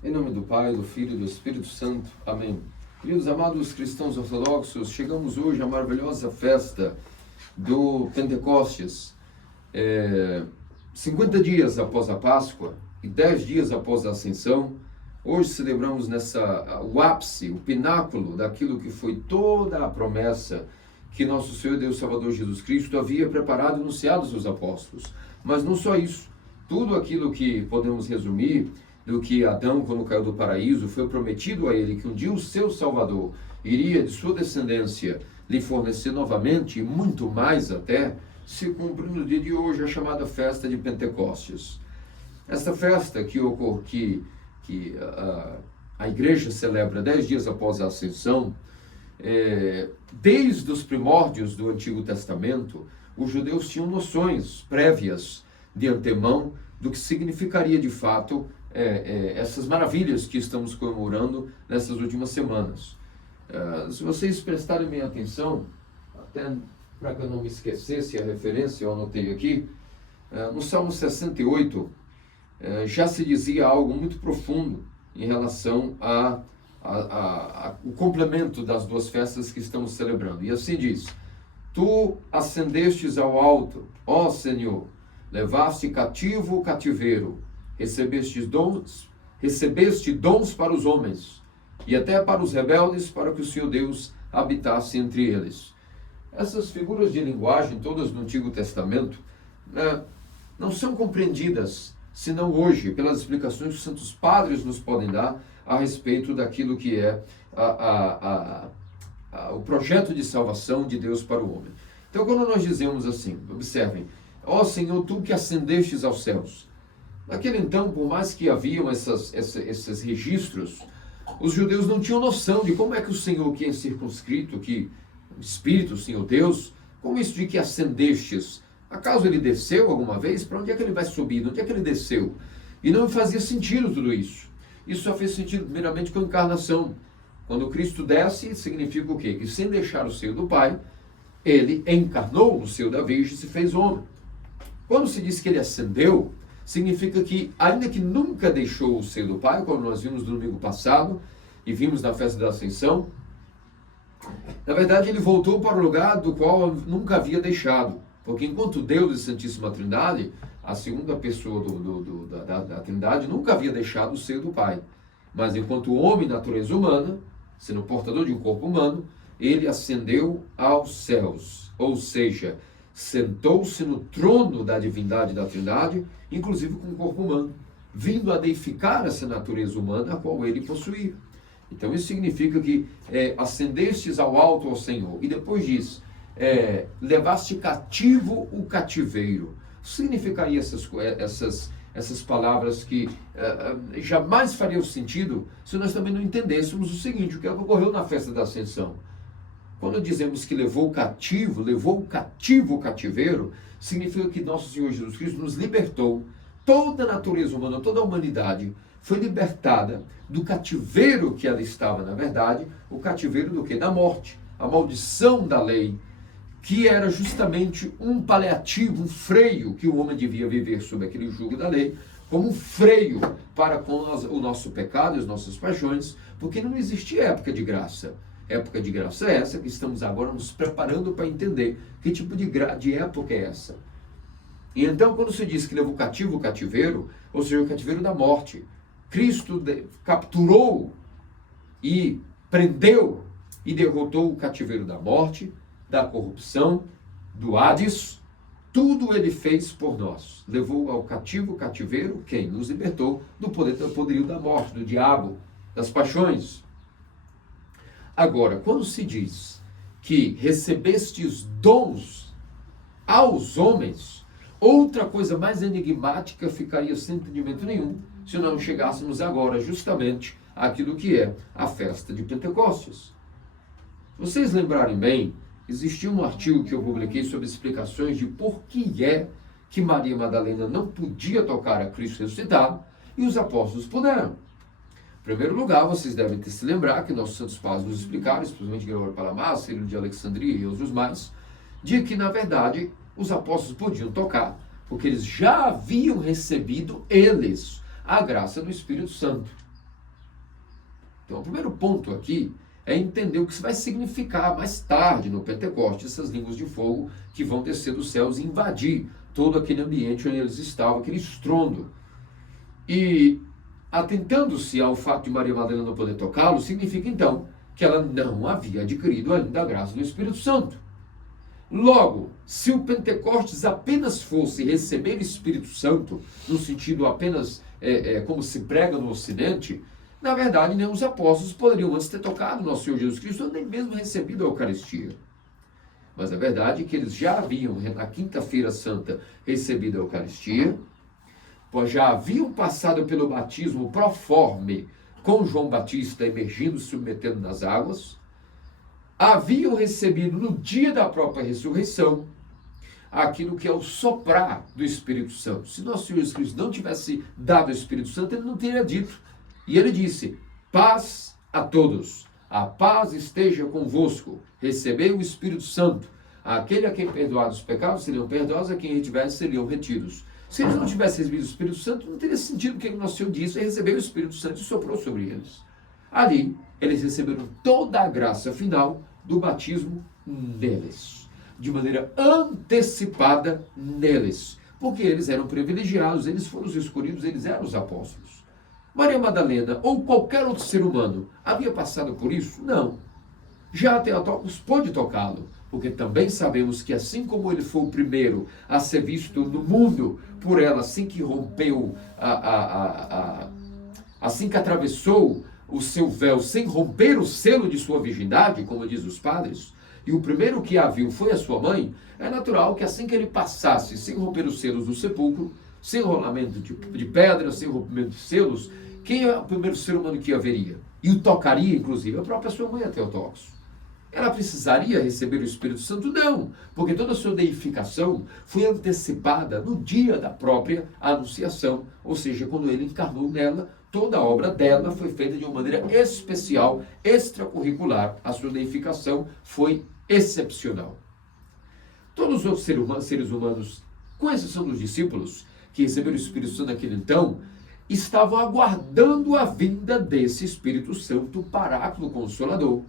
Em nome do Pai, do Filho e do Espírito Santo. Amém. Queridos amados cristãos ortodoxos, chegamos hoje à maravilhosa festa do Pentecostes. 50 dias após a Páscoa e 10 dias após a Ascensão, hoje celebramos o ápice, o pináculo daquilo que foi toda a promessa que nosso Senhor e Deus Salvador Jesus Cristo havia preparado e anunciado aos seus apóstolos. Mas não só isso, tudo aquilo que podemos resumir do que Adão, quando caiu do paraíso, foi prometido a ele que um dia o seu Salvador iria de sua descendência lhe fornecer novamente, e muito mais até, se cumpre no dia de hoje, a chamada festa de Pentecostes. Esta festa a igreja celebra 10 dias após a Ascensão, desde os primórdios do Antigo Testamento, os judeus tinham noções prévias de antemão do que significaria de fato essas maravilhas que estamos comemorando nessas últimas semanas. Se vocês prestarem bem atenção, até para que eu não me esquecesse a referência, eu anotei aqui, no Salmo 68, já se dizia algo muito profundo em relação o complemento das duas festas que estamos celebrando. E assim diz: Tu ascendestes ao alto, ó Senhor, levaste cativo o cativeiro, recebeste dons para os homens, e até para os rebeldes, para que o Senhor Deus habitasse entre eles. Essas figuras de linguagem, todas no Antigo Testamento, não são compreendidas, senão hoje, pelas explicações que os santos padres nos podem dar a respeito daquilo que é o projeto de salvação de Deus para o homem. Então, quando nós dizemos assim, observem: ó Senhor, tu que ascendestes aos céus. Naquele então, por mais que haviam esses registros, os judeus não tinham noção de como é que o Senhor, que é circunscrito, que o Espírito, o Senhor Deus, como isso de que ascendestes? Acaso ele desceu alguma vez? Para onde é que ele vai subir? Onde é que ele desceu? E não fazia sentido tudo isso. Isso só fez sentido primeiramente com a encarnação. Quando Cristo desce, significa o quê? Que sem deixar o seio do Pai, ele encarnou no seio da Virgem e se fez homem. Quando se diz que ele ascendeu, significa que, ainda que nunca deixou o seio do Pai, como nós vimos no domingo passado, e vimos na festa da Ascensão, na verdade ele voltou para o lugar do qual nunca havia deixado. Porque enquanto Deus e Santíssima Trindade, a segunda pessoa da Trindade, nunca havia deixado o seio do Pai. Mas enquanto homem, natureza humana, sendo portador de um corpo humano, ele ascendeu aos céus. Ou seja, sentou-se no trono da divindade da Trindade, inclusive com o corpo humano, vindo a deificar essa natureza humana a qual ele possuía. Então isso significa que ascendestes ao alto, ao Senhor. E depois diz: levaste cativo o cativeiro. Significaria essas palavras que jamais fariam sentido se nós também não entendêssemos o seguinte: o que ocorreu na festa da Ascensão. Quando dizemos que levou cativo o cativeiro, significa que nosso Senhor Jesus Cristo nos libertou. Toda a natureza humana, toda a humanidade foi libertada do cativeiro que ela estava, na verdade, o cativeiro do quê? Da morte, a maldição da lei, que era justamente um paliativo, um freio que o homem devia viver sob aquele jugo da lei, como um freio para com o nosso pecado e as nossas paixões, porque não existia época de graça. Época de graça é essa que estamos agora nos preparando para entender que tipo de época é essa. E então, quando se diz que levou cativo o cativeiro, ou seja, o cativeiro da morte, Cristo capturou e prendeu e derrotou o cativeiro da morte, da corrupção, do Hades. Tudo ele fez por nós. Levou ao cativo o cativeiro, quem? Nos libertou do poderio da morte, do diabo, das paixões. Agora, quando se diz que recebestes dons aos homens, outra coisa mais enigmática ficaria sem entendimento nenhum se não chegássemos agora justamente àquilo que é a festa de Pentecostes. Se vocês lembrarem bem, existiu um artigo que eu publiquei sobre explicações de por que é que Maria Madalena não podia tocar a Cristo ressuscitado e os apóstolos puderam. Em primeiro lugar, vocês devem se lembrar que nossos santos pais nos explicaram, especialmente Gregório Palamas, Círio de Alexandria e outros mais, de que, na verdade, os apóstolos podiam tocar, porque eles já haviam recebido, a graça do Espírito Santo. Então, o primeiro ponto aqui é entender o que isso vai significar mais tarde no Pentecostes, essas línguas de fogo que vão descer dos céus e invadir todo aquele ambiente onde eles estavam, aquele estrondo. E atentando-se ao fato de Maria Madalena não poder tocá-lo, significa então que ela não havia adquirido ainda a graça do Espírito Santo. Logo, se o Pentecostes apenas fosse receber o Espírito Santo, no sentido apenas como se prega no Ocidente, na verdade, nem os apóstolos poderiam antes ter tocado nosso Senhor Jesus Cristo, nem mesmo recebido a Eucaristia. Mas a verdade é que eles já haviam, na quinta-feira santa, recebido a Eucaristia, pois já haviam passado pelo batismo proforme com João Batista emergindo, submetendo nas águas, haviam recebido no dia da própria ressurreição aquilo que é o soprar do Espírito Santo. Se nosso Senhor Jesus Cristo não tivesse dado o Espírito Santo, ele não teria dito. E ele disse: paz a todos, a paz esteja convosco, recebei o Espírito Santo. Aquele a quem perdoados os pecados seriam perdoados, a quem retivesse seriam retidos. Se eles não tivessem recebido o Espírito Santo, não teria sentido o que o nosso Senhor disse, receber o Espírito Santo e soprou sobre eles. Ali, eles receberam toda a graça final do batismo neles, de maneira antecipada neles, porque eles eram privilegiados, eles foram os escolhidos, eles eram os apóstolos. Maria Madalena ou qualquer outro ser humano havia passado por isso? Não. Já Theotokos pôde tocá-lo, porque também sabemos que assim como ele foi o primeiro a ser visto no mundo por ela, assim que rompeu, assim que atravessou o seu véu, sem romper o selo de sua virgindade, como diz os padres, e o primeiro que a viu foi a sua mãe, é natural que assim que ele passasse, sem romper os selos do sepulcro, sem rolamento de pedra, sem rompimento de selos, quem é o primeiro ser humano que a veria? E o tocaria, inclusive, a própria sua mãe, a Theotokos. Ela precisaria receber o Espírito Santo? Não, porque toda a sua deificação foi antecipada no dia da própria anunciação, ou seja, quando ele encarnou nela, toda a obra dela foi feita de uma maneira especial, extracurricular. A sua deificação foi excepcional. Todos os outros seres humanos, com exceção dos discípulos, que receberam o Espírito Santo naquele então, estavam aguardando a vinda desse Espírito Santo, Paráclito Consolador,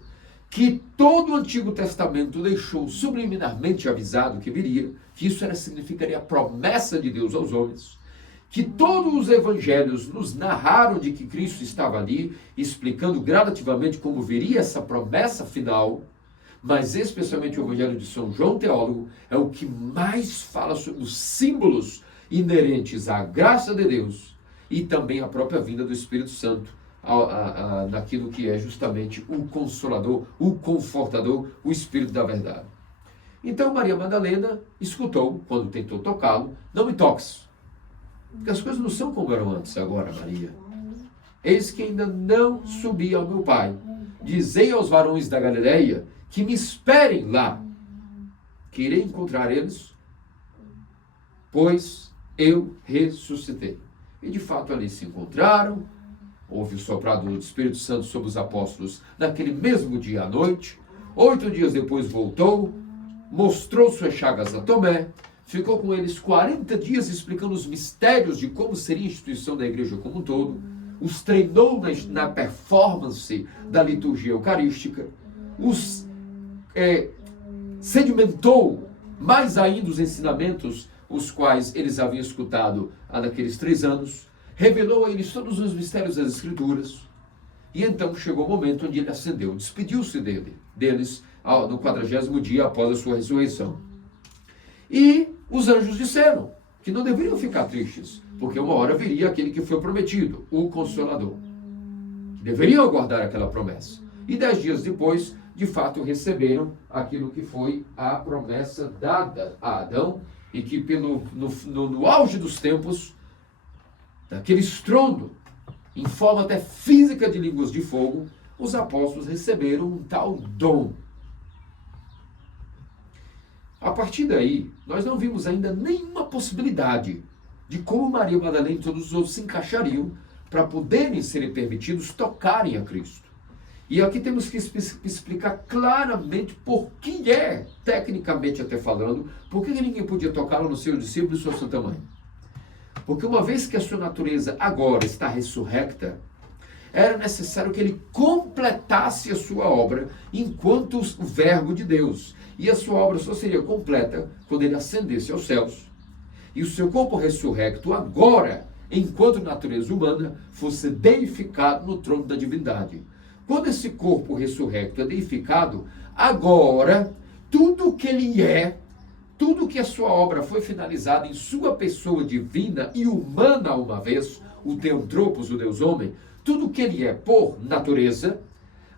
que todo o Antigo Testamento deixou subliminarmente avisado que viria, que isso significaria a promessa de Deus aos homens, que todos os evangelhos nos narraram de que Cristo estava ali, explicando gradativamente como viria essa promessa final, mas especialmente o evangelho de São João Teólogo é o que mais fala sobre os símbolos inerentes à graça de Deus e também à própria vinda do Espírito Santo, naquilo que é justamente o Consolador, o Confortador, o Espírito da verdade. Então Maria Madalena escutou, quando tentou tocá-lo: não me toques, porque as coisas não são como eram antes agora, Maria. Eis que ainda não subi ao meu Pai. Dizei aos varões da Galileia que me esperem lá, que irei encontrar eles, pois eu ressuscitei. E de fato ali se encontraram. Houve o soprado do Espírito Santo sobre os apóstolos naquele mesmo dia à noite. 8 dias depois voltou, mostrou suas chagas a Tomé, ficou com eles 40 dias explicando os mistérios de como seria a instituição da igreja como um todo, os treinou na performance da liturgia eucarística, os sedimentou mais ainda os ensinamentos os quais eles haviam escutado há naqueles 3 anos, revelou a eles todos os mistérios das Escrituras, e então chegou o momento onde ele ascendeu, despediu-se deles no 40º dia após a sua ressurreição. E os anjos disseram que não deveriam ficar tristes, porque uma hora viria aquele que foi prometido, o Consolador. Deveriam aguardar aquela promessa. E 10 dias depois, de fato, receberam aquilo que foi a promessa dada a Adão, e que no auge dos tempos, daquele estrondo, em forma até física de línguas de fogo, os apóstolos receberam um tal dom. A partir daí, nós não vimos ainda nenhuma possibilidade de como Maria Madalena e todos os outros se encaixariam para poderem serem permitidos tocarem a Cristo. E aqui temos que explicar claramente por que tecnicamente até falando, por que ninguém podia tocá-lo no seu discípulo e sua santa mãe. Porque uma vez que a sua natureza agora está ressurrecta, era necessário que ele completasse a sua obra enquanto o verbo de Deus. E a sua obra só seria completa quando ele ascendesse aos céus. E o seu corpo ressurrecto agora, enquanto natureza humana, fosse deificado no trono da divindade. Quando esse corpo ressurrecto é deificado, agora, tudo que ele é, tudo que a sua obra foi finalizada em sua pessoa divina e humana uma vez, o Theotropos, o Deus-Homem, tudo que ele é por natureza,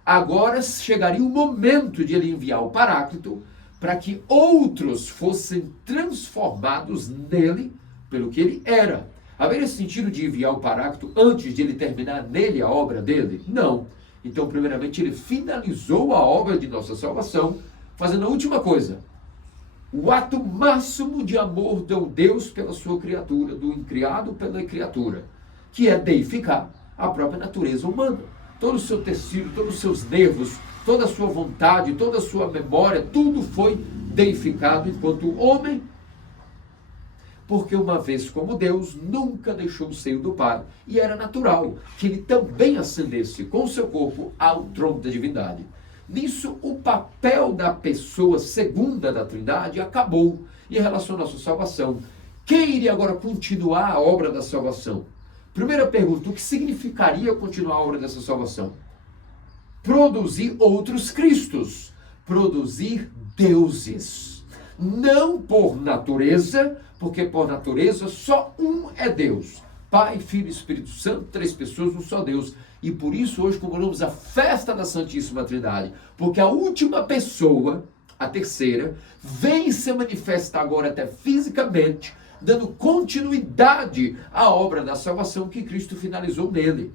agora chegaria o momento de ele enviar o Paráclito para que outros fossem transformados nele pelo que ele era. Haveria sentido de enviar o Paráclito antes de ele terminar nele a obra dele? Não. Então, primeiramente, ele finalizou a obra de nossa salvação, fazendo a última coisa. O ato máximo de amor de Deus pela sua criatura, do incriado pela criatura, que é deificar a própria natureza humana. Todo o seu tecido, todos os seus nervos, toda a sua vontade, toda a sua memória, tudo foi deificado enquanto homem, porque uma vez como Deus, nunca deixou o seio do Pai, e era natural que ele também ascendesse com o seu corpo ao trono da divindade. Nisso, o papel da pessoa segunda da Trindade acabou em relação à nossa salvação. Quem iria agora continuar a obra da salvação? Primeira pergunta, o que significaria continuar a obra dessa salvação? Produzir outros Cristos, produzir deuses. Não por natureza, porque por natureza só um é Deus. Pai, Filho e Espírito Santo, 3 pessoas, um só Deus. E por isso hoje comemoramos a festa da Santíssima Trindade, porque a última pessoa, a terceira, vem se manifestar agora até fisicamente, dando continuidade à obra da salvação que Cristo finalizou nele.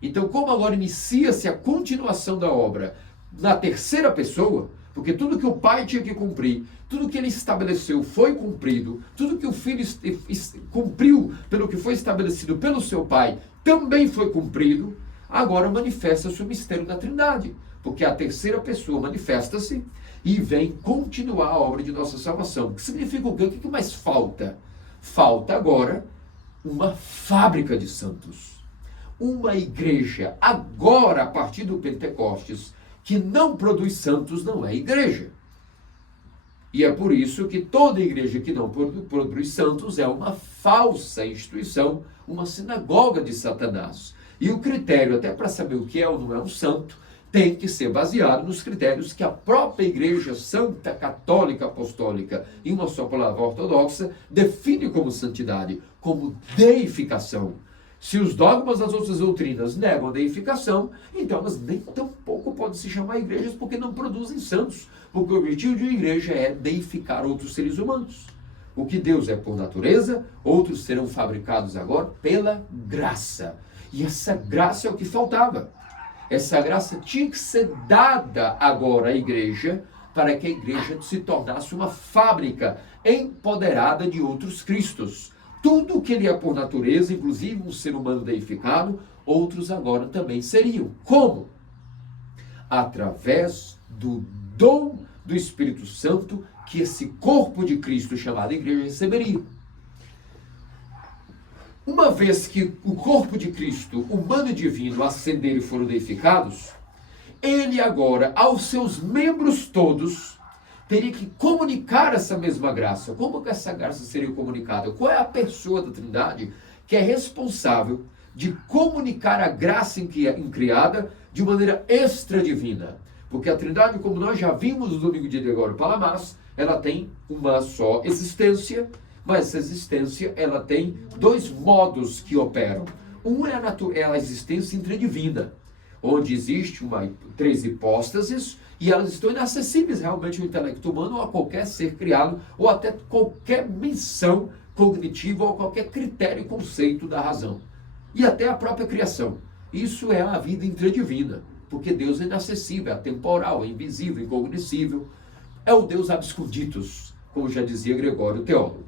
Então, como agora inicia-se a continuação da obra na terceira pessoa, porque tudo que o Pai tinha que cumprir, tudo que ele estabeleceu foi cumprido, tudo que o Filho cumpriu pelo que foi estabelecido pelo seu Pai, também foi cumprido, agora manifesta-se o mistério da Trindade, porque a terceira pessoa manifesta-se e vem continuar a obra de nossa salvação. O que significa o quê? O que mais falta? Falta agora uma fábrica de santos. Uma igreja, agora a partir do Pentecostes, que não produz santos não é igreja. E é por isso que toda igreja que não produz santos é uma falsa instituição, uma sinagoga de Satanás. E o critério, até para saber o que é ou não é um santo, tem que ser baseado nos critérios que a própria Igreja Santa, Católica, Apostólica, em uma só palavra ortodoxa, define como santidade, como deificação. Se os dogmas das outras doutrinas negam a deificação, então elas nem tampouco podem se chamar igrejas, porque não produzem santos. Porque o objetivo de uma igreja é deificar outros seres humanos. O que Deus é por natureza, outros serão fabricados agora pela graça. E essa graça é o que faltava. Essa graça tinha que ser dada agora à igreja, para que a igreja se tornasse uma fábrica empoderada de outros cristos. Tudo que ele é por natureza, inclusive um ser humano deificado, outros agora também seriam. Como? Através do dom do Espírito Santo que esse corpo de Cristo chamado igreja receberia. Uma vez que o corpo de Cristo, humano e divino, ascenderam e foram deificados, ele agora, aos seus membros todos, teria que comunicar essa mesma graça. Como que essa graça seria comunicada? Qual é a pessoa da Trindade que é responsável de comunicar a graça incriada de maneira extra-divina? Porque a Trindade, como nós já vimos no domingo de Gregório Palamas, ela tem uma só existência, mas essa existência ela tem 2 modos que operam. Um é a existência intradivina, onde existe 3 hipóstases, e elas estão inacessíveis realmente ao intelecto humano ou a qualquer ser criado, ou até qualquer menção cognitiva ou qualquer critério e conceito da razão. E até a própria criação. Isso é a vida intradivina, porque Deus é inacessível, é atemporal, é invisível, incognoscível. É o Deus absconditus, como já dizia Gregório o teólogo.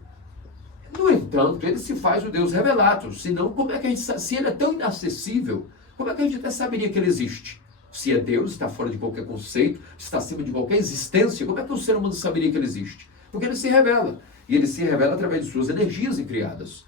No entanto, ele se faz o Deus revelatus, senão como é que a gente sabe? Se ele é tão inacessível, como é que a gente até saberia que ele existe? Se é Deus, está fora de qualquer conceito, está acima de qualquer existência, como é que o ser humano saberia que ele existe? Porque ele se revela. E ele se revela através de suas energias incriadas.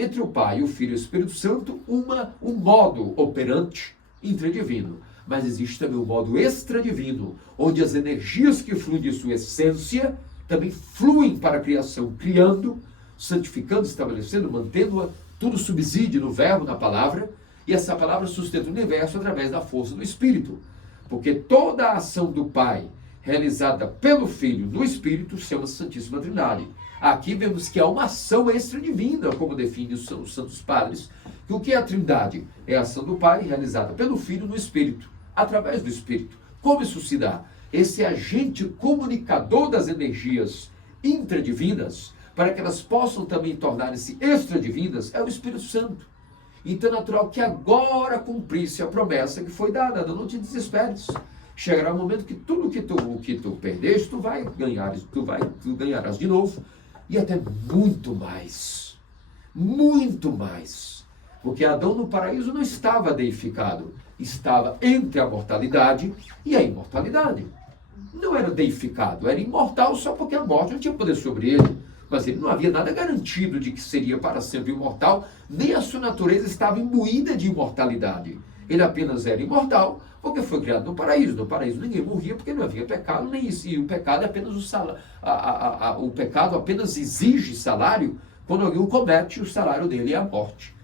entre o Pai, o Filho e o Espírito Santo um modo operante intradivino. Mas existe também um modo extradivino, onde as energias que fluem de sua essência também fluem para a criação, criando, santificando, estabelecendo, mantendo-a, tudo subside no verbo, na palavra, e essa palavra sustenta o universo através da força do Espírito. Porque toda a ação do Pai, realizada pelo Filho no Espírito, chama-se Santíssima Trindade. Aqui vemos que há uma ação extra-divina, como define os Santos Padres, que o que é a Trindade? É a ação do Pai realizada pelo Filho no Espírito, através do Espírito. Como isso se dá? Esse agente comunicador das energias intradivinas, para que elas possam também tornarem-se extradivinas, é o Espírito Santo. Então é natural que agora cumprisse a promessa que foi dada. Não te desesperes. Chegará um momento que tudo que tu perdeste, tu ganharás de novo, e até muito mais. Muito mais. Porque Adão no paraíso não estava deificado, estava entre a mortalidade e a imortalidade. Não era deificado, era imortal só porque a morte não tinha poder sobre ele. Mas ele não havia nada garantido de que seria para sempre imortal, nem a sua natureza estava imbuída de imortalidade. Ele apenas era imortal porque foi criado no paraíso. No paraíso ninguém morria porque não havia pecado, nem isso. E o pecado é apenas o salário. O pecado apenas exige salário quando alguém o comete, o salário dele é a morte.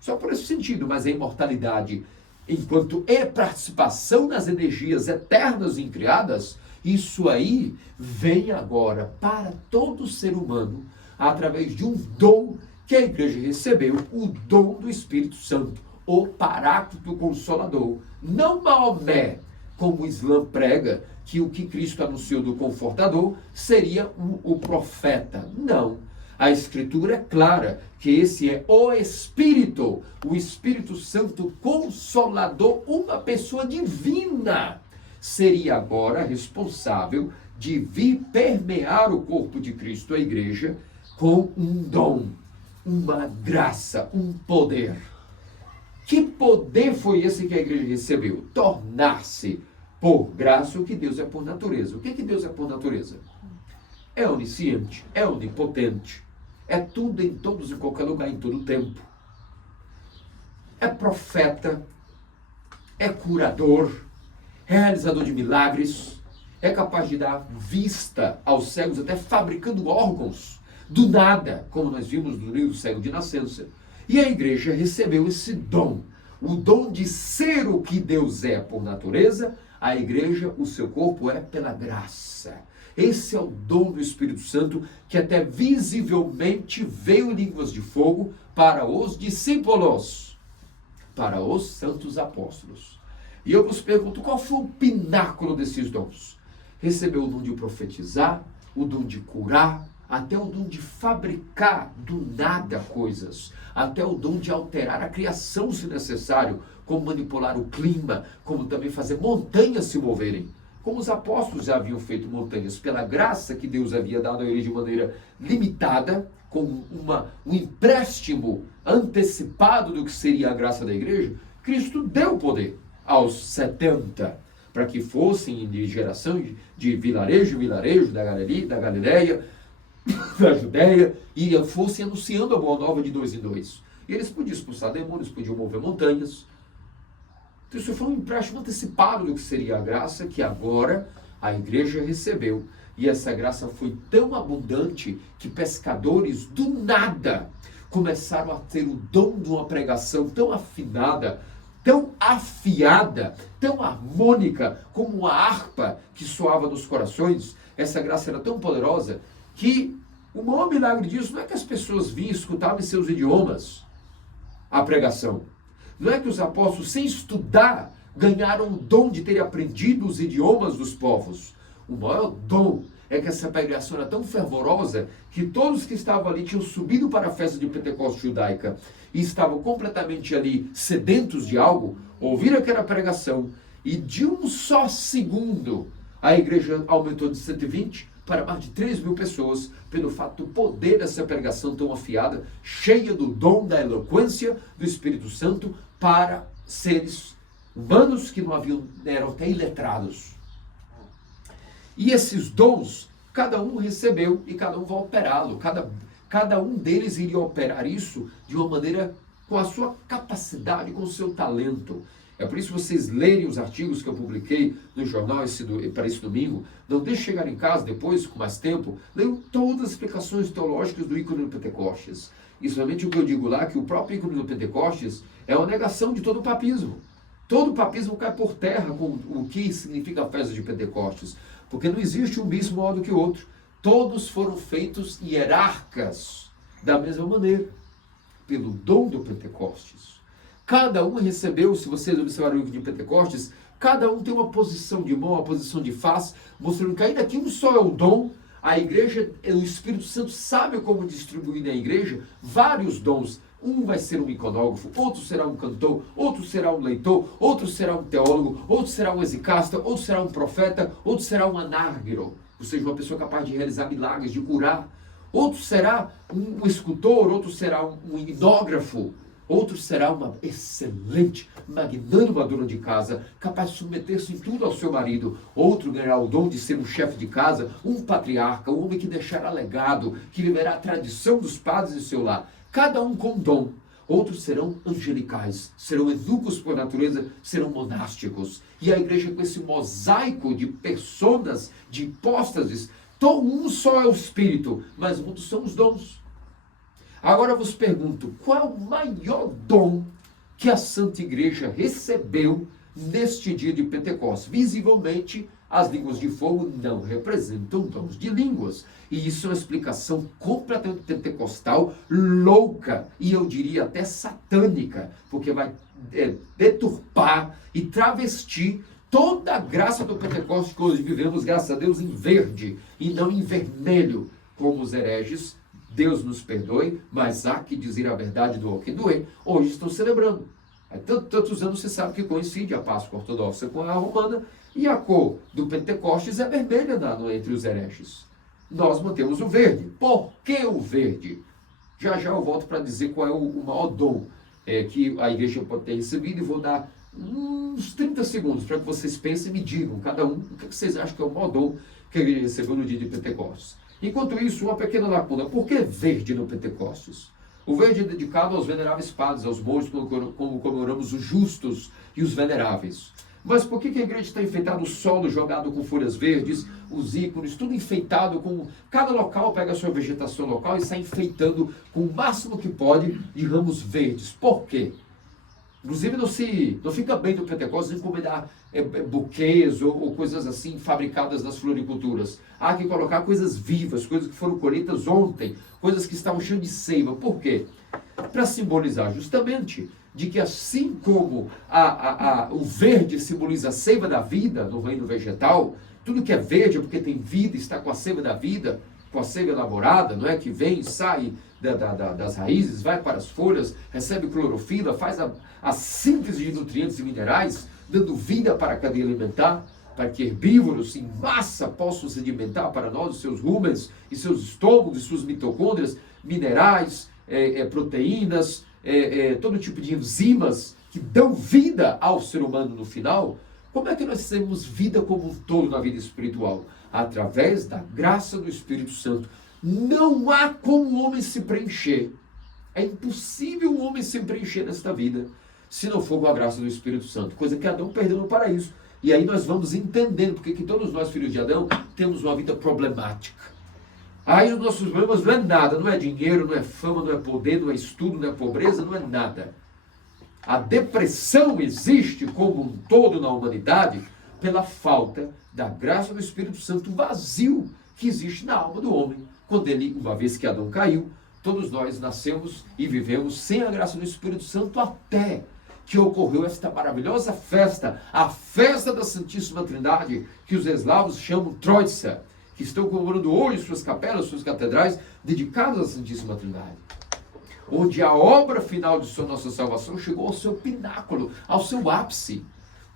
Só por esse sentido, mas a imortalidade, enquanto é participação nas energias eternas incriadas, isso aí vem agora para todo ser humano através de um dom que a igreja recebeu, o dom do Espírito Santo, o Paráclito Consolador. Não Maomé, como o Islã prega, que o que Cristo anunciou do Confortador seria o profeta. Não. A Escritura é clara que esse é o Espírito Santo Consolador, uma pessoa divina. Seria agora responsável de vir permear o corpo de Cristo, a igreja, com um dom, uma graça, um poder. Que poder foi esse que a igreja recebeu? Tornar-se por graça o que Deus é por natureza. O que Deus é por natureza? É onisciente, é onipotente, é tudo em todos e qualquer lugar, em todo tempo. É profeta, é curador, é realizador de milagres, é capaz de dar vista aos cegos, até fabricando órgãos, do nada, como nós vimos no livro Cego de Nascença. E a igreja recebeu esse dom, o dom de ser o que Deus é por natureza. A igreja, o seu corpo é pela graça. Esse é o dom do Espírito Santo, que até visivelmente veio em línguas de fogo para os discípulos, para os santos apóstolos. E eu vos pergunto, qual foi o pináculo desses dons? Recebeu o dom de profetizar, o dom de curar, até o dom de fabricar do nada coisas, até o dom de alterar a criação se necessário, como manipular o clima, como também fazer montanhas se moverem. Como os apóstolos já haviam feito montanhas pela graça que Deus havia dado a eles de maneira limitada, com um empréstimo antecipado do que seria a graça da igreja, Cristo deu poder aos 70, para que fossem de geração de vilarejo em vilarejo, da Galileia, da Judéia, e fossem anunciando a boa nova de 2 em 2. E eles podiam expulsar demônios, podiam mover montanhas. Então isso foi um empréstimo antecipado do que seria a graça que agora a igreja recebeu. E essa graça foi tão abundante que pescadores do nada começaram a ter o dom de uma pregação tão afinada, tão afiada, tão harmônica, como uma harpa que soava nos corações. Essa graça era tão poderosa que o maior milagre disso não é que as pessoas vinham e escutavam em seus idiomas a pregação. Não é que os apóstolos, sem estudar, ganharam o dom de terem aprendido os idiomas dos povos. O maior dom é que essa pregação era tão fervorosa que todos que estavam ali tinham subido para a festa de Pentecostes judaica e estavam completamente ali sedentos de algo, ouviram aquela pregação e de um só segundo a igreja aumentou de 120 para mais de 3.000 pessoas pelo fato do poder dessa pregação tão afiada, cheia do dom da eloquência do Espírito Santo para seres humanos que não eram até iletrados. E esses dons, cada um recebeu e cada um vai operá-lo. cada um deles iria operar isso de uma maneira com a sua capacidade, com o seu talento. É por isso que vocês lerem os artigos que eu publiquei no jornal para esse domingo. Não deixe chegar em casa depois, com mais tempo, leiam todas as explicações teológicas do ícone do Pentecostes. E somente o que eu digo lá, que o próprio ícone do Pentecostes é uma negação de todo o papismo. Todo o papismo cai por terra com o que significa a festa de Pentecostes. Porque não existe um bispo maior do que o outro. Todos foram feitos hierarcas da mesma maneira, pelo dom do Pentecostes. Cada um recebeu, se vocês observarem o livro de Pentecostes, cada um tem uma posição de mão, uma posição de face, mostrando que ainda que um só é o dom, a igreja, o Espírito Santo sabe como distribuir na igreja vários dons. Um vai ser um iconógrafo, outro será um cantor, outro será um leitor, outro será um teólogo, outro será um exicasta, outro será um profeta, outro será um anárguiro, ou seja, uma pessoa capaz de realizar milagres, de curar. Outro será um escultor, outro será um hidógrafo, outro será uma excelente, magnânima dona de casa, capaz de submeter-se em tudo ao seu marido. Outro ganhará o dom de ser um chefe de casa, um patriarca, um homem que deixará legado, que viverá a tradição dos padres de seu lar. Cada um com dom. Outros serão angelicais, serão eunucos por natureza, serão monásticos. E a igreja com esse mosaico de personas, de hipóstases, um só é o Espírito, mas muitos são os dons. Agora eu vos pergunto, qual é o maior dom que a Santa Igreja recebeu neste dia de Pentecostes? Visivelmente, as línguas de fogo não representam dons de línguas. E isso é uma explicação completamente pentecostal, louca, e eu diria até satânica, porque vai deturpar e travestir toda a graça do Pentecostes que hoje vivemos, graças a Deus, em verde e não em vermelho, como os hereges. Deus nos perdoe, mas há que dizer a verdade do que doer. Hoje estão celebrando. Há tantos anos você sabe que coincide a Páscoa ortodoxa com a romana, e a cor do Pentecostes é vermelha entre os hereges. Nós mantemos o verde. Por que o verde? Já eu volto para dizer qual é o maior dom que a igreja pode ter recebido, e vou dar uns 30 segundos para que vocês pensem e me digam, cada um, o que vocês acham que é o maior dom que a igreja recebeu no dia de Pentecostes. Enquanto isso, uma pequena lacuna. Por que verde no Pentecostes? O verde é dedicado aos veneráveis padres, aos monges, como comemoramos os justos e os veneráveis. Mas por que a igreja está enfeitada, o solo jogado com folhas verdes, os ícones, tudo enfeitado com... Cada local pega a sua vegetação local e está enfeitando com o máximo que pode de ramos verdes. Por quê? Inclusive não fica bem no Pentecostes encomendar buquês ou coisas assim fabricadas nas floriculturas. Há que colocar coisas vivas, coisas que foram colhidas ontem, coisas que estavam cheias de seiva. Por quê? Para simbolizar justamente de que assim como o verde simboliza a seiva da vida no reino vegetal, tudo que é verde é porque tem vida, está com a seiva da vida, com a seiva elaborada, não é? Que vem, sai das raízes, vai para as folhas, recebe clorofila, faz a síntese de nutrientes e minerais, dando vida para a cadeia alimentar, para que herbívoros em massa possam se alimentar para nós, os seus rúmens e seus estômagos e suas mitocôndrias, minerais, proteínas, todo tipo de enzimas que dão vida ao ser humano no final. Como é que nós temos vida como um todo na vida espiritual? Através da graça do Espírito Santo. Não há como o homem se preencher. É impossível o homem se preencher nesta vida se não for com a graça do Espírito Santo. Coisa que Adão perdeu no paraíso. E aí nós vamos entendendo porque que todos nós, filhos de Adão, temos uma vida problemática. Aí os nossos problemas não é nada. Não é dinheiro, não é fama, não é poder, não é estudo, não é pobreza, não é nada. A depressão existe como um todo na humanidade pela falta da graça do Espírito Santo, vazio que existe na alma do homem. Quando ele, uma vez que Adão caiu, todos nós nascemos e vivemos sem a graça do Espírito Santo até que ocorreu esta maravilhosa festa, a festa da Santíssima Trindade, que os eslavos chamam Troitsa, que estão comemorando hoje suas capelas, suas catedrais, dedicadas à Santíssima Trindade. Onde a obra final de sua nossa salvação chegou ao seu pináculo, ao seu ápice.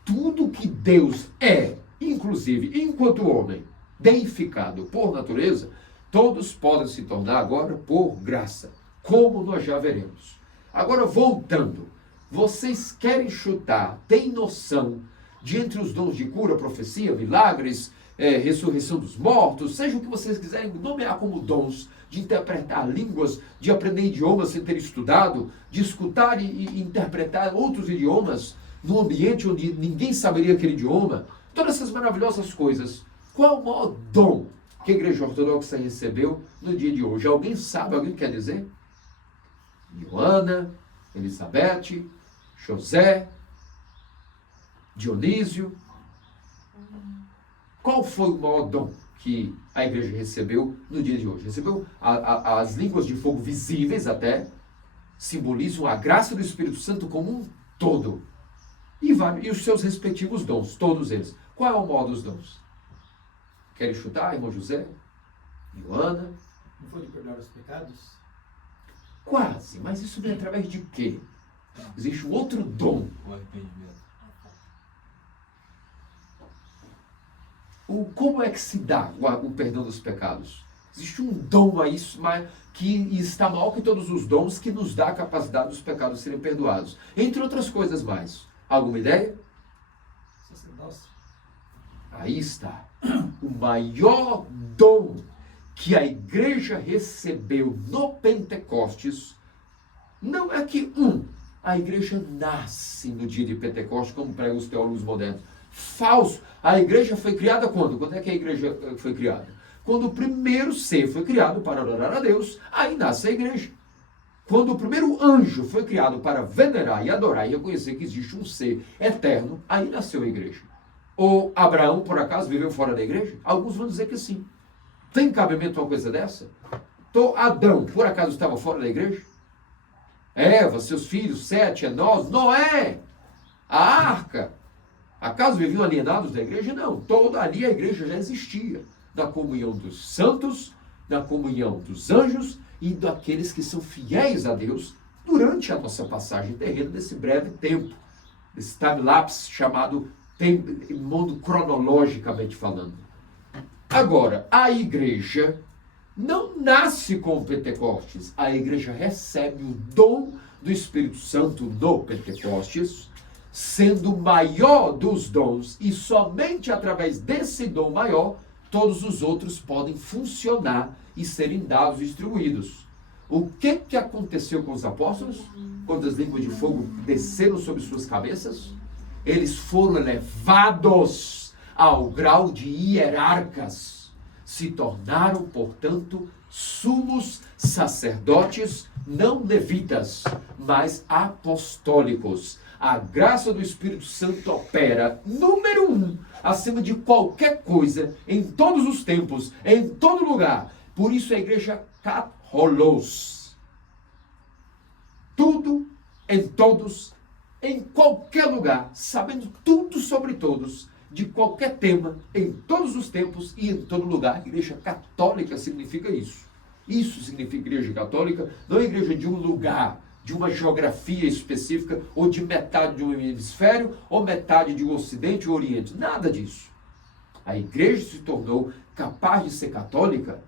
Tudo que Deus é, inclusive enquanto homem, deificado por natureza, todos podem se tornar agora por graça, como nós já veremos. Agora voltando, vocês querem chutar, têm noção de entre os dons de cura, profecia, milagres, ressurreição dos mortos, seja o que vocês quiserem nomear como dons, de interpretar línguas, de aprender idiomas sem ter estudado, de escutar e interpretar outros idiomas num ambiente onde ninguém saberia aquele idioma, todas essas maravilhosas coisas. Qual o maior dom que a Igreja Ortodoxa recebeu no dia de hoje? Alguém sabe? Alguém quer dizer? Joana, Elizabeth, José, Dionísio. Qual foi o maior dom que a igreja recebeu no dia de hoje? Recebeu as línguas de fogo visíveis até, simbolizam a graça do Espírito Santo como um todo. E os seus respectivos dons, todos eles. Qual é o maior dos dons? Querem chutar, irmão José? Joana? Não foi de perdoar os pecados? Quase, mas isso vem através de quê? Existe um outro dom. O arrependimento. Como é que se dá o perdão dos pecados? Existe um dom a isso, mas que está maior que todos os dons, que nos dá a capacidade dos pecados serem perdoados. Entre outras coisas mais. Alguma ideia? Sacerdócio. Aí está. O maior dom que a igreja recebeu no Pentecostes não é que a igreja nasce no dia de Pentecostes, como pregam os teólogos modernos. Falso. A igreja foi criada quando? Quando é que a igreja foi criada? Quando o primeiro ser foi criado para adorar a Deus, aí nasce a igreja. Quando o primeiro anjo foi criado para venerar e adorar e reconhecer que existe um ser eterno, aí nasceu a igreja. Ou Abraão, por acaso, viveu fora da igreja? Alguns vão dizer que sim. Tem cabimento uma coisa dessa? Adão, por acaso, estava fora da igreja? Eva, seus filhos, Sete, Enós, Noé, a arca. Acaso viviam alienados da igreja? Não. Toda ali a igreja já existia. Na comunhão dos santos, na comunhão dos anjos e daqueles que são fiéis a Deus durante a nossa passagem terrena desse breve tempo. Esse time-lapse chamado mundo cronologicamente falando. Agora, a igreja não nasce com o Pentecostes. A igreja recebe o dom do Espírito Santo no Pentecostes, sendo o maior dos dons, e somente através desse dom maior, todos os outros podem funcionar e serem dados e distribuídos. O que aconteceu com os apóstolos? Quando as línguas de fogo desceram sobre suas cabeças, eles foram elevados ao grau de hierarcas. Se tornaram, portanto, sumos sacerdotes, não levitas, mas apostólicos. A graça do Espírito Santo opera, número 1, acima de qualquer coisa, em todos os tempos, em todo lugar. Por isso a igreja katholos. Tudo, em todos, em qualquer lugar, sabendo tudo sobre todos, de qualquer tema, em todos os tempos e em todo lugar. Igreja católica significa isso. Isso significa igreja católica, não é igreja de um lugar, de uma geografia específica, ou de metade de um hemisfério, ou metade de um ocidente ou oriente. Nada disso. A igreja se tornou capaz de ser católica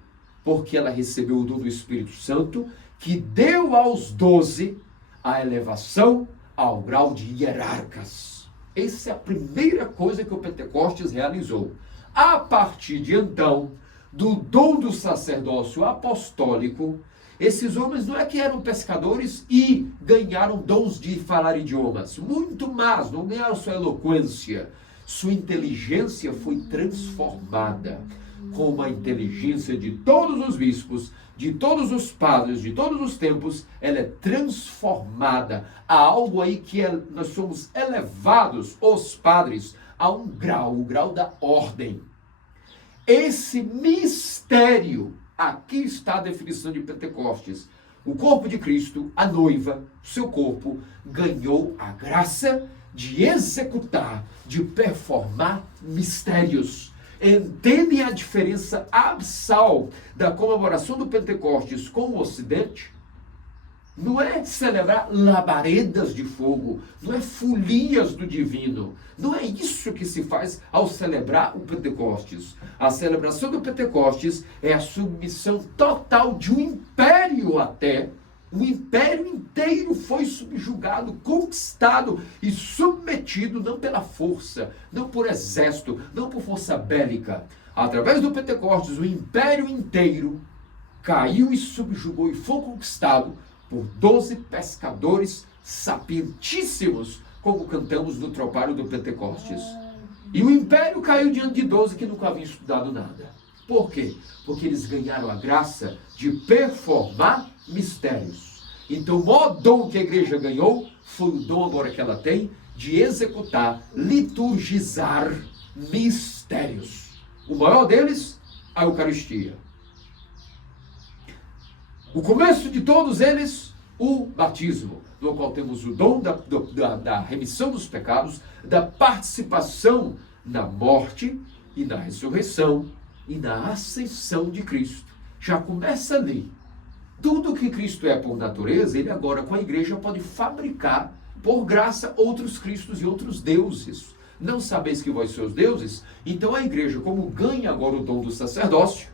porque ela recebeu o dom do Espírito Santo, que deu aos 12 a elevação ao grau de hierarcas. Essa é a primeira coisa que o Pentecostes realizou. A partir de então, do dom do sacerdócio apostólico, esses homens não é que eram pescadores e ganharam dons de falar idiomas. Muito mais, não ganharam sua eloquência. Sua inteligência foi transformada como a inteligência de todos os bispos, de todos os padres, de todos os tempos. Ela é transformada a algo aí que nós somos elevados, os padres, a um grau, o grau da ordem. Esse mistério, aqui está a definição de Pentecostes. O corpo de Cristo, a noiva, seu corpo, ganhou a graça de executar, de performar mistérios. Entendem a diferença abissal da comemoração do Pentecostes com o Ocidente? Não é celebrar labaredas de fogo, não é folias do divino. Não é isso que se faz ao celebrar o Pentecostes. A celebração do Pentecostes é a submissão total de um império até, O império inteiro foi subjugado, conquistado e submetido não pela força, não por exército, não por força bélica. Através do Pentecostes, o império inteiro caiu e subjugou e foi conquistado por 12 pescadores sapientíssimos, como cantamos no tropário do Pentecostes. E o império caiu diante de 12 que nunca haviam estudado nada. Por quê? Porque eles ganharam a graça de performar mistérios. Então o maior dom que a igreja ganhou foi o dom agora que ela tem de executar, liturgizar mistérios. O maior deles, a Eucaristia. O começo de todos eles, o batismo, no qual temos o dom da remissão dos pecados, da participação na morte e na ressurreição e na ascensão de Cristo. Já começa ali. Tudo que Cristo é por natureza, ele agora com a igreja pode fabricar, por graça, outros cristos e outros deuses. Não sabeis que vós sois deuses? Então a igreja, como ganha agora o dom do sacerdócio,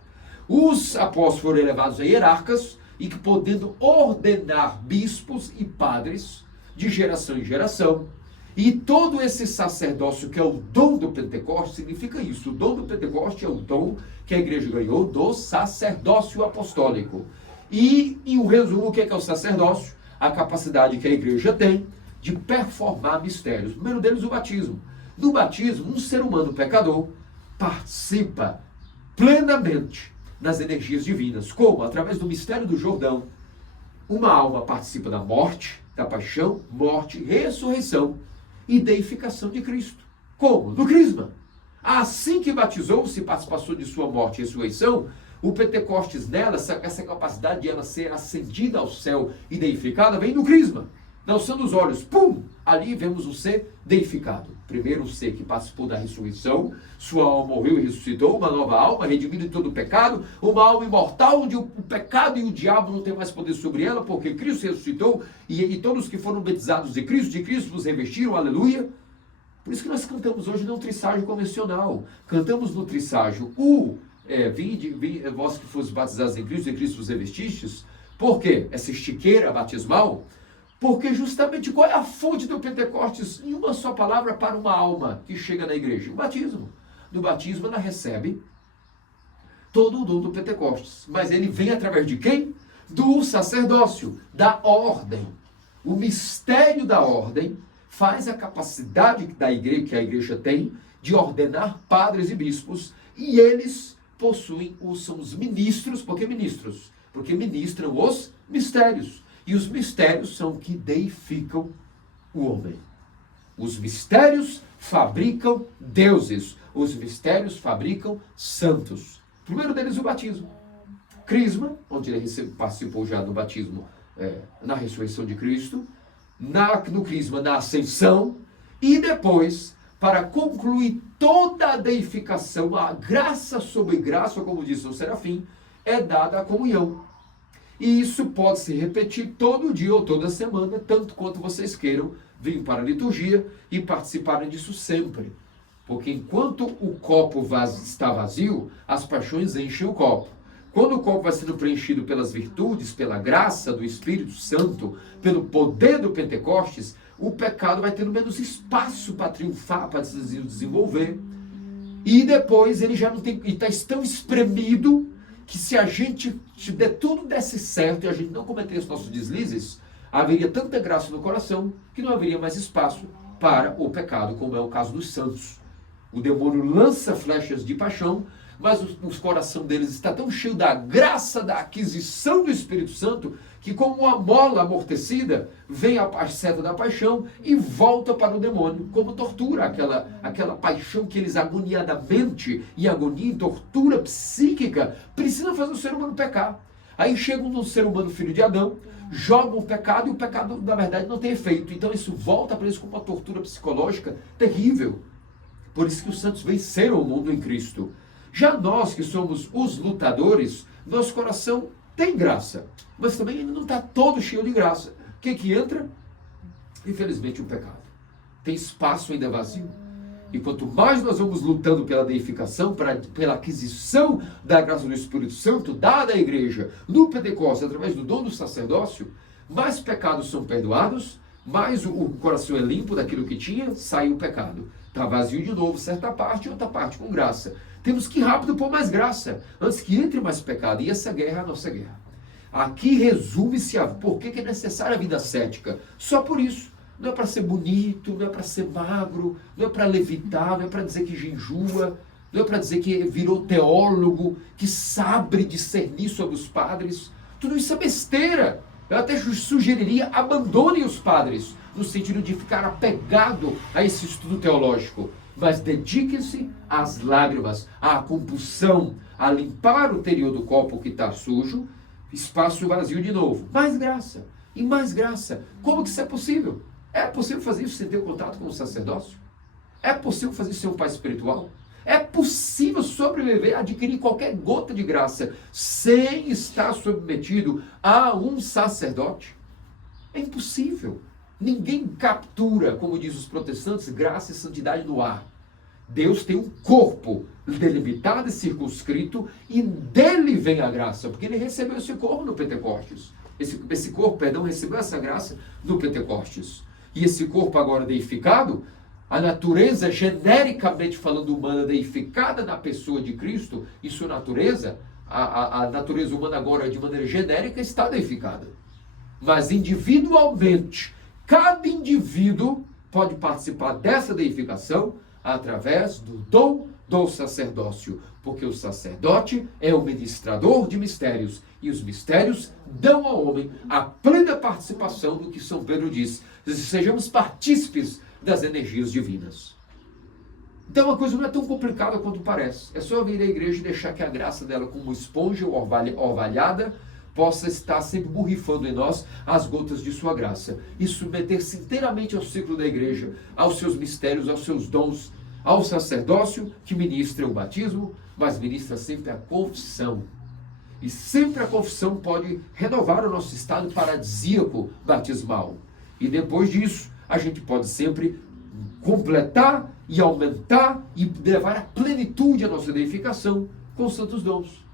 os apóstolos foram elevados a hierarcas, e que podendo ordenar bispos e padres de geração em geração. E todo esse sacerdócio que é o dom do Pentecostes significa isso. O dom do Pentecostes é o dom que a igreja ganhou do sacerdócio apostólico. E em um resumo, o que é o sacerdócio? A capacidade que a igreja tem de performar mistérios. O primeiro deles, o batismo. No batismo, um ser humano pecador participa plenamente nas energias divinas. Como? Através do mistério do Jordão. Uma alma participa da morte, da paixão, morte, ressurreição e deificação de Cristo. Como? No crisma. Assim que batizou-se, participação de sua morte e ressurreição, o Pentecostes nela, essa capacidade de ela ser ascendida ao céu e deificada, vem no crisma. Na alçando os olhos, pum! Ali vemos o ser deificado. Primeiro o ser que participou da ressurreição, sua alma morreu e ressuscitou, uma nova alma, redimida de todo o pecado, uma alma imortal, onde o pecado e o diabo não têm mais poder sobre ela, porque Cristo ressuscitou, e todos que foram batizados de Cristo vos revestiram, aleluia. Por isso que nós cantamos hoje não trisságio convencional, cantamos no trisságio vinde, vós que fostes batizados em Cristo vos revestistes. Por quê? Essa estiqueira batismal. Porque justamente qual é a fonte do Pentecostes? Em uma só palavra para uma alma que chega na igreja. O batismo. No batismo ela recebe todo o dom do Pentecostes. Mas ele vem através de quem? Do sacerdócio, da ordem. O mistério da ordem faz a capacidade da igreja, que a igreja tem de ordenar padres e bispos. E eles possuem, são os ministros. Por que ministros? Porque ministram os mistérios. E os mistérios são que deificam o homem. Os mistérios fabricam deuses. Os mistérios fabricam santos. O primeiro deles, o batismo. Crisma, onde ele participou já do batismo na ressurreição de Cristo. No crisma, na ascensão. E depois, para concluir toda a deificação, a graça sobre graça, como diz o Serafim, é dada a comunhão. E isso pode se repetir todo dia ou toda semana, tanto quanto vocês queiram vir para a liturgia e participarem disso sempre. Porque enquanto o copo está vazio, as paixões enchem o copo. Quando o copo vai sendo preenchido pelas virtudes, pela graça do Espírito Santo, pelo poder do Pentecostes, o pecado vai tendo menos espaço para triunfar, para se desenvolver. E depois ele já não tem, e está tão espremido, que se a gente tudo desse certo e a gente não cometesse os nossos deslizes, haveria tanta graça no coração que não haveria mais espaço para o pecado, como é o caso dos santos. O demônio lança flechas de paixão, mas o coração deles está tão cheio da graça, da aquisição do Espírito Santo, que como uma mola amortecida, vem a seta da paixão e volta para o demônio, como tortura, aquela paixão que eles agoniadamente, e agonia em tortura psíquica, precisam fazer o ser humano pecar. Aí chegam no ser humano filho de Adão, jogam o pecado, e o pecado, na verdade, não tem efeito. Então isso volta para eles como uma tortura psicológica terrível. Por isso que os santos venceram o mundo em Cristo. Já nós que somos os lutadores, nosso coração tem graça, mas também ainda não está todo cheio de graça. O que entra? Infelizmente, o pecado. Tem espaço ainda vazio. E quanto mais nós vamos lutando pela deificação, pela aquisição da graça do Espírito Santo, dada à igreja, no Pentecostes, através do dom do sacerdócio, mais pecados são perdoados, mais o coração é limpo daquilo que tinha, sai o pecado. Está vazio de novo, certa parte, outra parte com graça. Temos que ir rápido pôr mais graça, antes que entre mais pecado. E essa guerra é a nossa guerra. Aqui resume-se por que é necessária a vida ascética. Só por isso. Não é para ser bonito, não é para ser magro, não é para levitar, não é para dizer que jejua, não é para dizer que virou teólogo, que sabe discernir sobre os padres. Tudo isso é besteira. Eu até sugeriria, abandonem os padres, no sentido de ficar apegado a esse estudo teológico. Mas dediquem-se às lágrimas, à compulsão, a limpar o interior do copo que está sujo, espaço vazio de novo. Mais graça, e mais graça. Como que isso é possível? É possível fazer isso sem ter contato com o sacerdócio? É possível fazer isso sem um pai espiritual? É possível sobreviver, adquirir qualquer gota de graça sem estar submetido a um sacerdote? É impossível. Ninguém captura, como diz os protestantes, graça e santidade no ar. Deus tem um corpo delimitado e circunscrito e dele vem a graça, porque ele recebeu esse corpo no Pentecostes. Esse corpo, recebeu essa graça no Pentecostes. E esse corpo agora deificado, a natureza, genericamente falando, humana, deificada na pessoa de Cristo, e sua natureza, a natureza humana agora, de maneira genérica, está deificada. Mas individualmente, cada indivíduo pode participar dessa deificação através do dom do sacerdócio, porque o sacerdote é o ministrador de mistérios, e os mistérios dão ao homem a plena participação do que São Pedro diz, sejamos partícipes das energias divinas. Então a coisa não é tão complicada quanto parece, é só vir à igreja e deixar que a graça dela, como esponja orvalhada, possa estar sempre borrifando em nós as gotas de sua graça, e submeter-se inteiramente ao ciclo da igreja, aos seus mistérios, aos seus dons, ao sacerdócio que ministra o batismo, mas ministra sempre a confissão. E sempre a confissão pode renovar o nosso estado paradisíaco batismal. E depois disso, a gente pode sempre completar e aumentar e levar à plenitude a nossa edificação com os santos dons.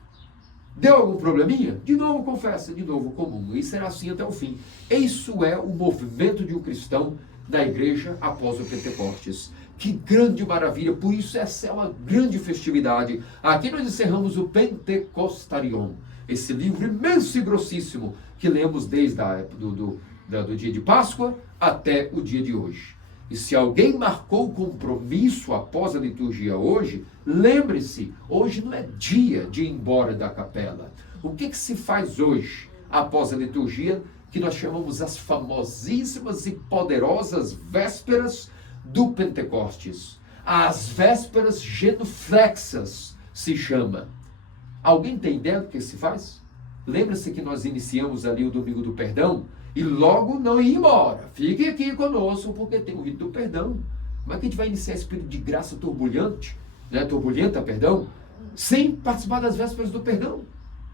Deu algum probleminha? De novo confessa, de novo comum. E será assim até o fim. Isso é o movimento de um cristão na igreja após o Pentecostes. Que grande maravilha, por isso essa é uma grande festividade. Aqui nós encerramos o Pentecostarion, esse livro imenso e grossíssimo que lemos desde do dia de Páscoa até o dia de hoje. E se alguém marcou compromisso após a liturgia hoje, lembre-se, hoje não é dia de ir embora da capela. O que se faz hoje após a liturgia, que nós chamamos as famosíssimas e poderosas vésperas do Pentecostes? As vésperas genuflexas se chama. Alguém tem ideia do que se faz? Lembra-se que nós iniciamos ali o Domingo do Perdão e logo não ir embora. Fique aqui conosco porque tem o rito do perdão. Como é que a gente vai iniciar esse período de graça turbulenta, sem participar das vésperas do perdão?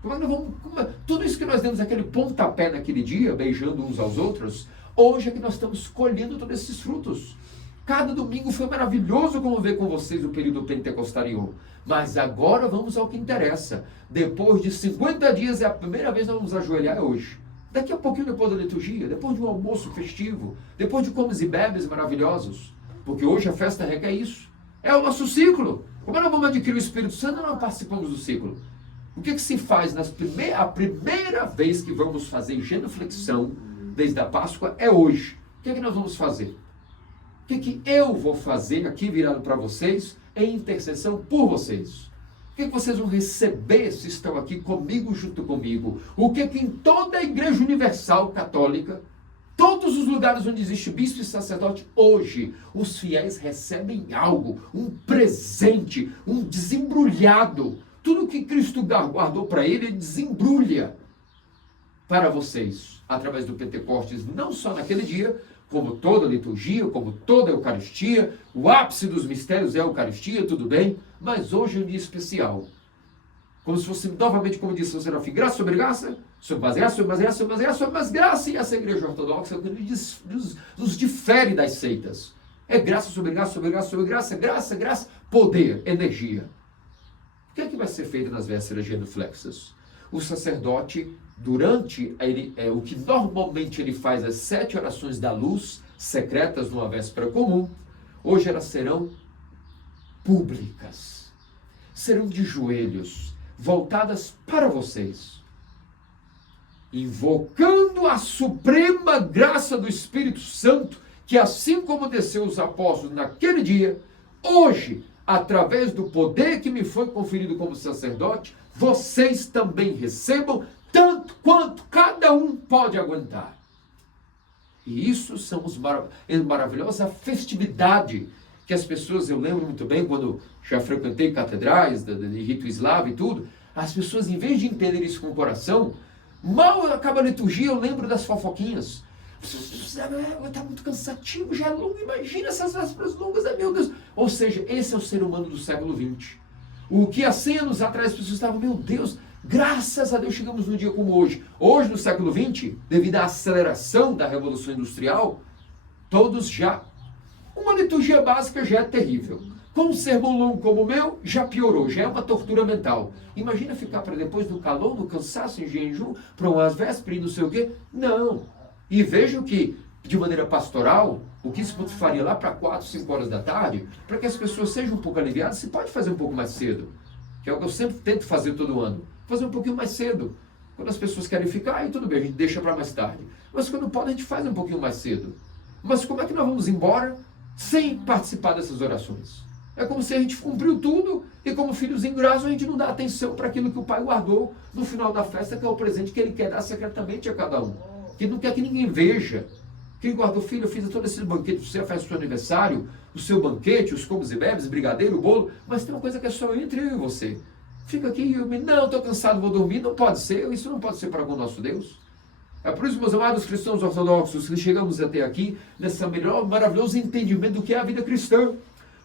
Como é que nós vamos, tudo isso que nós demos aquele pontapé naquele dia, beijando uns aos outros, hoje é que nós estamos colhendo todos esses frutos. Cada domingo foi maravilhoso conviver com vocês o período pentecostarion. Mas agora vamos ao que interessa. Depois de 50 dias, é a primeira vez que nós vamos ajoelhar hoje. Daqui a pouquinho depois da liturgia, depois de um almoço festivo, depois de comes e bebes maravilhosos. Porque hoje a festa requer isso. É o nosso ciclo. Como nós vamos adquirir o Espírito Santo, nós participamos do ciclo. O que se faz a primeira vez que vamos fazer genuflexão desde a Páscoa é hoje. O que nós vamos fazer? O que eu vou fazer aqui virado para vocês em intercessão por vocês? O que vocês vão receber se estão aqui comigo, junto comigo? O que em toda a Igreja Universal Católica, todos os lugares onde existe bispo e sacerdote, hoje os fiéis recebem algo, um presente, um desembrulhado. Tudo que Cristo guardou para ele desembrulha para vocês, através do Pentecostes, não só naquele dia, como toda a liturgia, como toda a Eucaristia, o ápice dos mistérios é a Eucaristia, tudo bem, mas hoje é um dia especial. Como se fosse, novamente, como disse o Serafim, graça sobre graça, sobre mais graça, sobre mais graça, sobre mais graça, sobre mais graça, e essa igreja ortodoxa nos difere das seitas. É graça sobre graça, sobre graça, sobre graça, graça, graça, poder, energia. O que é que vai ser feito nas vésperas genuflexas? o sacerdote, durante o que normalmente ele faz, as 7 orações da luz, secretas numa véspera comum, hoje elas serão públicas, serão de joelhos, voltadas para vocês, invocando a suprema graça do Espírito Santo, que assim como desceu os apóstolos naquele dia, hoje, através do poder que me foi conferido como sacerdote, vocês também recebam tanto quanto cada um pode aguentar. E isso são maravilhosa festividade que as pessoas, eu lembro muito bem, quando já frequentei catedrais de rito eslavo e tudo, as pessoas, em vez de entender isso com o coração, mal acaba a liturgia, eu lembro das fofoquinhas. Está muito cansativo, já é longo, imagina essas vésperas longas, meu Deus. Ou seja, esse é o ser humano do século XX. O que há 100 anos atrás as pessoas estavam, meu Deus, graças a Deus chegamos num dia como hoje. Hoje, no século XX, devido à aceleração da Revolução Industrial, todos já... Uma liturgia básica já é terrível. Com um sermão longo como o meu, já piorou, já é uma tortura mental. Imagina ficar para depois no calor, no cansaço, em jejum, para umas vésperas e não sei o quê. Não. E vejo que, de maneira pastoral, o que isso faria lá para 4, 5 horas da tarde, para que as pessoas sejam um pouco aliviadas, se pode fazer um pouco mais cedo. Que é o que eu sempre tento fazer todo ano. Fazer um pouquinho mais cedo. Quando as pessoas querem ficar, aí tudo bem, a gente deixa para mais tarde. Mas quando pode, a gente faz um pouquinho mais cedo. Mas como é que nós vamos embora sem participar dessas orações? É como se a gente cumpriu tudo e como filhos ingratos a gente não dá atenção para aquilo que o pai guardou no final da festa, que é o presente que ele quer dar secretamente a cada um. Que não quer que ninguém veja. Que ele guardou, filho, eu fiz todo esse banquete, você faz o seu aniversário, o seu banquete, os comes e bebes, brigadeiro, bolo, mas tem uma coisa que é só entre eu e você. Fica aqui e eu não, estou cansado, vou dormir. Não pode ser, isso não pode ser para com o nosso Deus. É por isso, meus amados cristãos ortodoxos, que chegamos até aqui nesse maravilhoso entendimento do que é a vida cristã.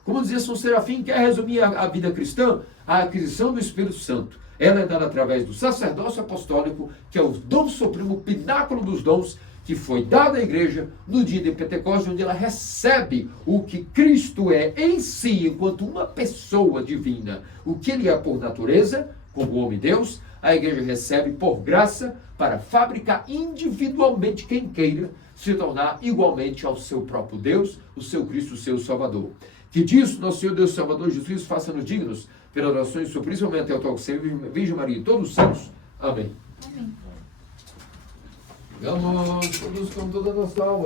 Como dizia São Serafim, quer resumir a vida cristã? A aquisição do Espírito Santo. Ela é dada através do sacerdócio apostólico, que é o dom supremo, o pináculo dos dons, que foi dado à igreja no dia de Pentecostes, onde ela recebe o que Cristo é em si, enquanto uma pessoa divina, o que ele é por natureza, como homem-deus, a igreja recebe por graça para fabricar individualmente quem queira se tornar igualmente ao seu próprio Deus, o seu Cristo, o seu Salvador. Que disso, nosso Senhor Deus Salvador Jesus Cristo, faça-nos dignos, pelas orações, principalmente ao toque sempre, Virgem Maria e todos os santos. Amém. Amém. Vamos todos com toda a nossa alma.